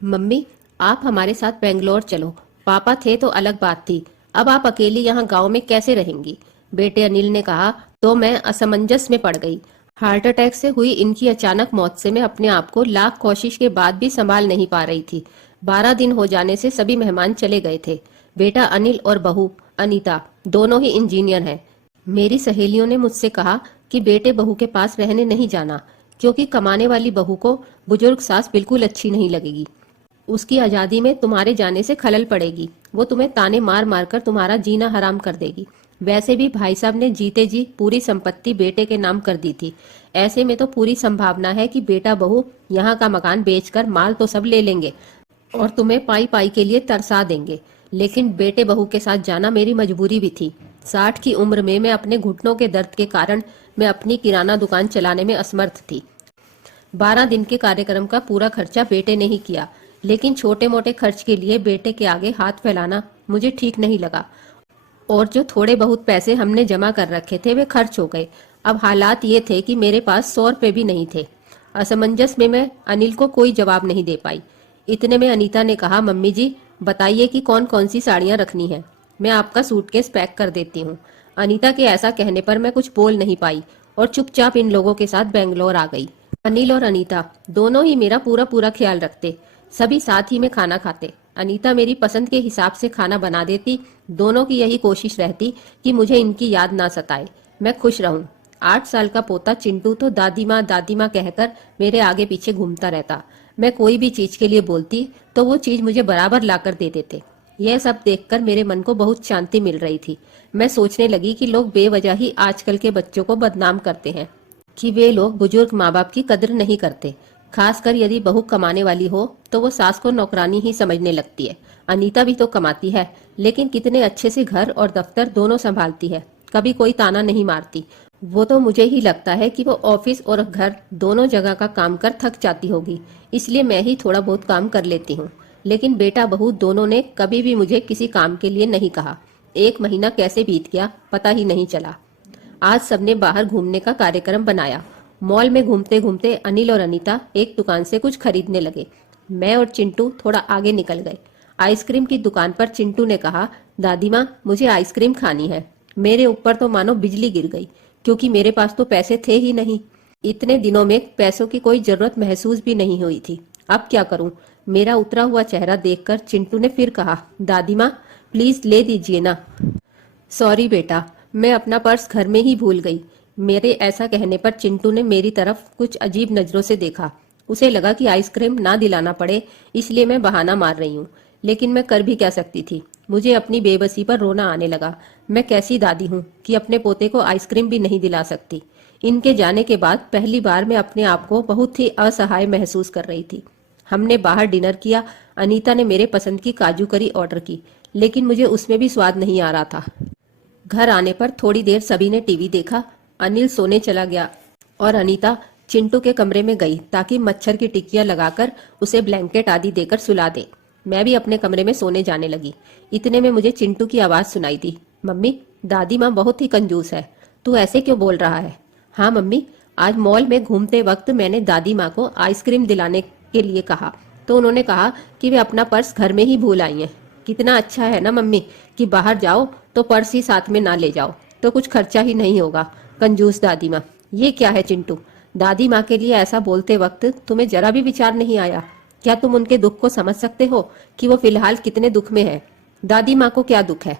Mummy, आप हमारे साथ बेंगलोर चलो। पापा थे तो अलग बात थी, अब आप अकेली यहाँ गांव में कैसे रहेंगी? बेटे अनिल ने कहा। तो मैं असमंजस में पड़ गई। हार्ट अटैक से हुई इनकी अचानक मौत से मैं अपने आप को लाख कोशिश के बाद भी संभाल नहीं पा रही थी। 12 दिन हो जाने से सभी मेहमान चले गए थे। बेटा अनिल और बहू अनीता दोनों ही इंजीनियर हैं। मेरी सहेलियों ने मुझसे कहा कि बेटे बहू के पास रहने नहीं जाना, क्योंकि कमाने वाली बहू को बुजुर्ग सास बिल्कुल अच्छी नहीं लगेगी। उसकी आजादी में तुम्हारे जाने से खलल पड़ेगी। वो तुम्हें ताने मार मार कर तुम्हारा जीना हराम कर देगी। वैसे भी भाई साहब ने जीते जी पूरी संपत्ति बेटे के नाम कर दी थी। ऐसे में तो पूरी संभावना है कि बेटा बहू यहाँ का मकान बेचकर माल तो सब ले लेंगे और तुम्हें पाई पाई के लिए तरसा देंगे। लेकिन बेटे बहू के साथ जाना मेरी मजबूरी भी थी। 60 की उम्र में मैं अपने घुटनों के दर्द के कारण मैं अपनी किराना दुकान चलाने में असमर्थ थी। 12 दिन के कार्यक्रम का पूरा खर्चा बेटे ने ही किया, लेकिन छोटे मोटे खर्च के लिए बेटे के आगे हाथ फैलाना मुझे ठीक नहीं लगा। और जो थोड़े बहुत पैसे हमने जमा कर रखे थे वे खर्च हो गए। अब हालात ये थे कि मेरे पास 100 रुपए भी नहीं थे। असमंजस में मैं अनिल को कोई जवाब नहीं दे पाई। इतने में अनीता ने कहा, मम्मी जी बताइए कि कौन कौन सी साड़ियां रखनी है, मैं आपका सूटकेस पैक कर देती हूँ। अनीता के ऐसा कहने पर मैं कुछ बोल नहीं पाई और चुपचाप इन लोगों के साथ बेंगलोर आ गई। अनिल और अनीता दोनों ही मेरा पूरा पूरा ख्याल रखते। सभी साथ ही में खाना खाते। अनीता मेरी पसंद के हिसाब से खाना बना देती। दोनों की यही कोशिश रहती कि मुझे इनकी याद ना सताए, मैं खुश रहूं। 8 साल का पोता चिंटू तो दादी माँ कहकर मेरे आगे पीछे घूमता रहता। मैं कोई भी चीज के लिए बोलती तो वो चीज मुझे बराबर लाकर दे देते। यह सब देखकर मेरे मन को बहुत शांति मिल रही थी। मैं सोचने लगी कि लोग बेवजह ही आजकल के बच्चों को बदनाम करते हैं, कि वे लोग बुजुर्ग माँ बाप की कदर नहीं करते। खासकर यदि बहू कमाने वाली हो तो वो सास को नौकरानी ही समझने लगती है। अनीता भी तो कमाती है, लेकिन कितने अच्छे से घर और दफ्तर दोनों संभालती है, कभी कोई ताना नहीं मारती। वो तो मुझे ही लगता है कि वो ऑफिस और घर दोनों जगह का काम कर थक जाती होगी, इसलिए मैं ही थोड़ा बहुत काम कर लेती हूँ। लेकिन बेटा बहू दोनों ने कभी भी मुझे किसी काम के लिए नहीं कहा। 1 महीना कैसे बीत गया पता ही नहीं चला। आज सबने बाहर घूमने का कार्यक्रम बनाया। मॉल में घूमते घूमते अनिल और अनीता एक दुकान से कुछ खरीदने लगे। मैं और चिंटू थोड़ा आगे निकल गए। आइसक्रीम की दुकान पर चिंटू ने कहा, दादी माँ मुझे आइसक्रीम खानी है। मेरे ऊपर तो मानो बिजली गिर गई, क्योंकि मेरे पास तो पैसे थे ही नहीं। इतने दिनों में पैसों की कोई जरूरत महसूस भी नहीं हुई थी। अब क्या करूं? मेरा उतरा हुआ चेहरा देखकर चिंटू ने फिर कहा, दादी माँ प्लीज ले दीजिए ना। सॉरी बेटा, मैं अपना पर्स घर में ही भूल गई। मेरे ऐसा कहने पर चिंटू ने मेरी तरफ कुछ अजीब नजरों से देखा। उसे लगा कि आइसक्रीम ना दिलाना पड़े, इसलिए मैं बहाना मार रही हूँ। लेकिन मैं कर भी क्या सकती थी? मुझे अपनी बेबसी पर रोना आने लगा। मैं कैसी दादी हूँ कि अपने पोते को आइसक्रीम भी नहीं दिला सकती। इनके जाने के बाद पहली बार मैं अपने आप को बहुत ही असहाय महसूस कर रही थी। हमने बाहर डिनर किया। अनीता ने मेरे पसंद की काजू करी ऑर्डर की, लेकिन मुझे उसमें भी स्वाद नहीं आ रहा था। घर आने पर थोड़ी देर सभी ने टीवी देखा। अनिल सोने चला गया और अनीता चिंटू के कमरे में गई ताकि मच्छर की टिकिया लगाकर उसे ब्लैंकेट आदि देकर सुला दे। मैं भी अपने कमरे में सोने जाने लगी। इतने में मुझे चिंटू की आवाज सुनाई दी, मम्मी दादी माँ बहुत ही कंजूस है, तू ऐसे क्यों बोल रहा है? हाँ मम्मी, आज मॉल में घूमते वक्त मैंने दादी माँ को आइसक्रीम दिलाने के लिए कहा तो उन्होंने कहा कि वे अपना पर्स घर में ही भूल आई हैं। कितना अच्छा है ना मम्मी कि बाहर जाओ तो पर्स ही साथ में ना ले जाओ, तो कुछ खर्चा ही नहीं होगा। कंजूस दादी माँ। ये क्या है चिंटू? दादी माँ के लिए ऐसा बोलते वक्त तुम्हें जरा भी विचार नहीं आया? क्या तुम उनके दुख को समझ सकते हो कि वो फिलहाल कितने दुख में है? दादी माँ को क्या दुख है?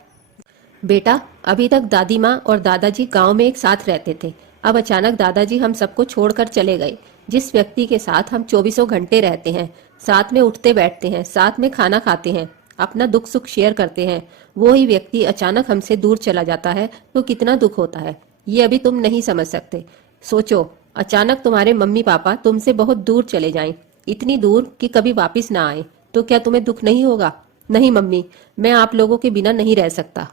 बेटा अभी तक दादी माँ और दादाजी गांव में एक साथ रहते थे। अब अचानक दादाजी हम सबको छोड़कर चले गए। जिस व्यक्ति के साथ हम 24 घंटे रहते हैं, साथ में उठते बैठते हैं, साथ में खाना खाते हैं, अपना दुख सुख शेयर करते हैं, वो ही व्यक्ति अचानक हमसे दूर चला जाता है तो कितना दुख होता है, ये अभी तुम नहीं समझ सकते। सोचो, अचानक तुम्हारे मम्मी पापा तुमसे बहुत दूर चले जाएं, इतनी दूर कि कभी वापस ना आए, तो क्या तुम्हें दुख नहीं होगा? नहीं मम्मी, मैं आप लोगों के बिना नहीं रह सकता।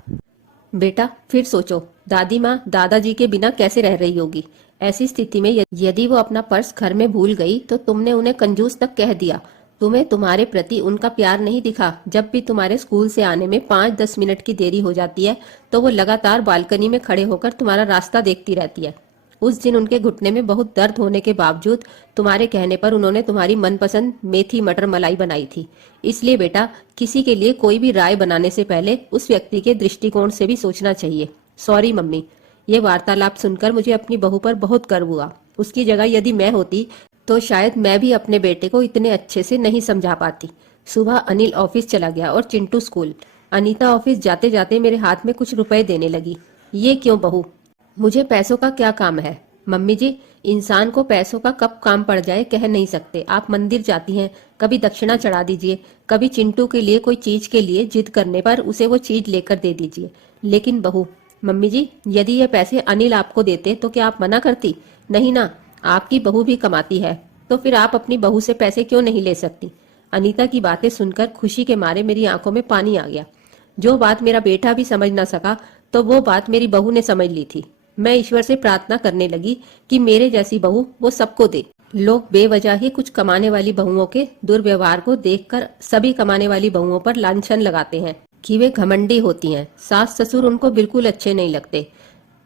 बेटा फिर सोचो, दादी माँ दादाजी के बिना कैसे रह रही होगी? ऐसी स्थिति में यदि वो अपना पर्स घर में भूल गई तो तुमने उन्हें कंजूस तक कह दिया। तुम्हें तुम्हारे प्रति उनका प्यार नहीं दिखा। जब भी तुम्हारे स्कूल से आने में 5-10 मिनट की देरी हो जाती है तो वो लगातार बालकनी में खड़े होकर तुम्हारा रास्ता देखती रहती है। उस दिन उनके घुटने में बहुत दर्द होने के बावजूद तुम्हारे कहने पर उन्होंने तुम्हारी मनपसंद मेथी मटर मलाई बनाई थी। इसलिए बेटा, किसी के लिए कोई भी राय बनाने से पहले उस व्यक्ति के दृष्टिकोण से भी सोचना चाहिए। Sorry mummy. ये वार्तालाप सुनकर मुझे अपनी बहू पर बहुत गर्व हुआ। उसकी जगह यदि मैं होती तो शायद मैं भी अपने बेटे को इतने अच्छे से नहीं समझा पाती। सुबह अनिल ऑफिस चला गया और चिंटू स्कूल। अनीता ऑफिस जाते जाते मेरे हाथ में कुछ रुपए देने लगी। ये क्यों बहू? मुझे पैसों का क्या काम है? मम्मी जी, इंसान को पैसों का कब काम पड़ जाए कह नहीं सकते। आप मंदिर जाती हैं, कभी दक्षिणा चढ़ा दीजिए, कभी चिंटू के लिए कोई चीज के लिए जिद करने पर उसे वो चीज लेकर दे दीजिए। लेकिन बहू, मम्मी जी, यदि ये पैसे अनिल आपको देते तो क्या आप मना करती? नहीं ना, आपकी बहू भी कमाती है, तो फिर आप अपनी बहू से पैसे क्यों नहीं ले सकती? अनीता की बातें सुनकर खुशी के मारे मेरी आंखों में पानी आ गया। जो बात मेरा बेटा भी समझ न सका तो वो बात मेरी बहू ने समझ ली थी। मैं ईश्वर से प्रार्थना करने लगी कि मेरे जैसी बहू वो सबको दे। लोग बेवजह ही कुछ कमाने वाली बहुओं के दुर्व्यवहार को देखकर सभी कमाने वाली बहुओं पर लांछन लगाते हैं कि वे घमंडी होती हैं। सास ससुर उनको बिल्कुल अच्छे नहीं लगते।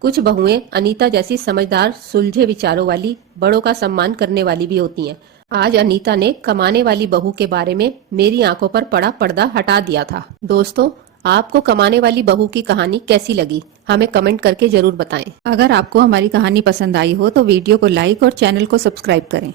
कुछ बहुएं अनीता जैसी समझदार, सुलझे विचारों वाली, बड़ों का सम्मान करने वाली भी होती हैं। आज अनीता ने कमाने वाली बहू के बारे में मेरी आंखों पर पड़ा पर्दा हटा दिया था। दोस्तों, आपको कमाने वाली बहू की कहानी कैसी लगी? हमें कमेंट करके जरूर बताएं। अगर आपको हमारी कहानी पसंद आई हो तो वीडियो को लाइक और चैनल को सब्सक्राइब करें।